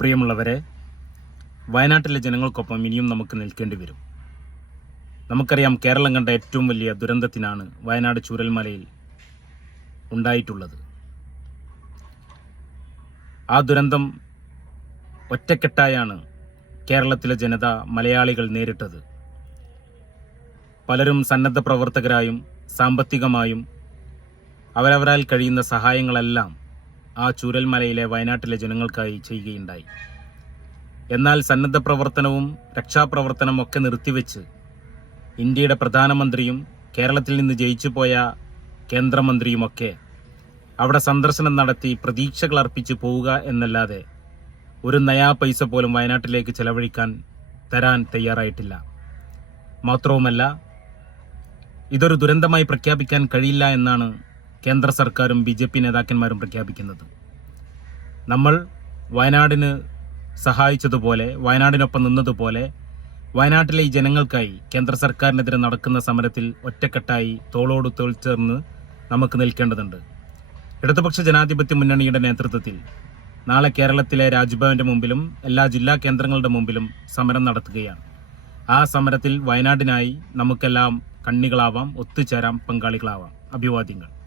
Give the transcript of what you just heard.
പ്രിയമുള്ളവരെ, വയനാട്ടിലെ ജനങ്ങൾക്കൊപ്പം ഇനിയും നമുക്ക് നിൽക്കേണ്ടി വരും. നമുക്കറിയാം, കേരളം കണ്ട ഏറ്റവും വലിയ ദുരന്തത്തിനാണ് വയനാട് ചൂരൽമലയിൽ ഉണ്ടായിട്ടുള്ളത്. ആ ദുരന്തം ഒറ്റക്കെട്ടായാണ് കേരളത്തിലെ ജനത, മലയാളികൾ നേരിട്ടത്. പലരും സന്നദ്ധ പ്രവർത്തകരായും സാമ്പത്തികമായും അവരവരാൽ കഴിയുന്ന സഹായങ്ങളെല്ലാം ആ ചൂരൽമലയിലെ വയനാട്ടിലെ ജനങ്ങൾക്കായി ചെയ്യുകയുണ്ടായി. എന്നാൽ സന്നദ്ധ പ്രവർത്തനവും രക്ഷാപ്രവർത്തനവും ഒക്കെ നിർത്തിവെച്ച് ഇന്ത്യയുടെ പ്രധാനമന്ത്രിയും കേരളത്തിൽ നിന്ന് ജയിച്ചു പോയ കേന്ദ്രമന്ത്രിയുമൊക്കെ അവിടെ സന്ദർശനം നടത്തി പ്രതീക്ഷകൾ അർപ്പിച്ച് പോവുക എന്നല്ലാതെ ഒരു നയാ പൈസ പോലും വയനാട്ടിലേക്ക് ചെലവഴിക്കാൻ തരാൻ തയ്യാറായിട്ടില്ല. മാത്രവുമല്ല, ഇതൊരു ദുരന്തമായി പ്രഖ്യാപിക്കാൻ കഴിയില്ല എന്നാണ് കേന്ദ്ര സർക്കാരും BJP നേതാക്കന്മാരും പ്രഖ്യാപിക്കുന്നത്. നമ്മൾ വയനാടിന് സഹായിച്ചതുപോലെ, വയനാടിനൊപ്പം നിന്നതുപോലെ വയനാട്ടിലെ ഈ ജനങ്ങൾക്കായി കേന്ദ്ര സർക്കാരിനെതിരെ നടക്കുന്ന സമരത്തിൽ ഒറ്റക്കെട്ടായി തോളോട് തോൾ ചേർന്ന് നമുക്ക് നിൽക്കേണ്ടതുണ്ട്. ഇടതുപക്ഷ ജനാധിപത്യ മുന്നണിയുടെ നേതൃത്വത്തിൽ നാളെ കേരളത്തിലെ രാജ്ഭവന്റെ മുമ്പിലും എല്ലാ ജില്ലാ കേന്ദ്രങ്ങളുടെ മുമ്പിലും സമരം നടത്തുകയാണ്. ആ സമരത്തിൽ വയനാടിനായി നമുക്കെല്ലാം കണ്ണികളാവാം, ഒത്തുചേരാം, പങ്കാളികളാവാം. അഭിവാദ്യങ്ങൾ.